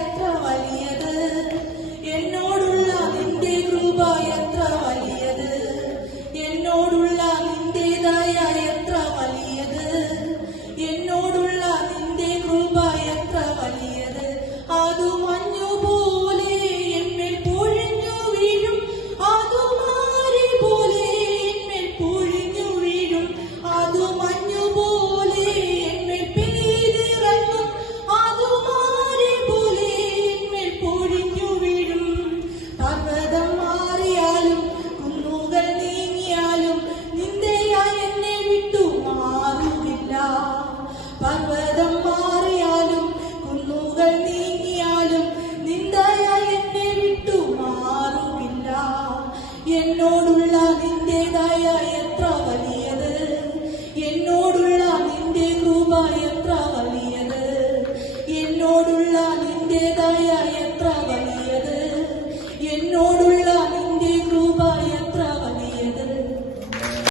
എത്ര വലിയത്? എന്നോടുള്ള നിന്റെ കൃപ എന്നോടുള്ള നിന്റേതായ എത്ര വലിയത്? എന്നോടുള്ള നിന്റെ കൃപ എത്ര വലിയത്? എന്നോടുള്ള നിന്റേതായ എത്ര വലിയത്? എന്നോടുള്ള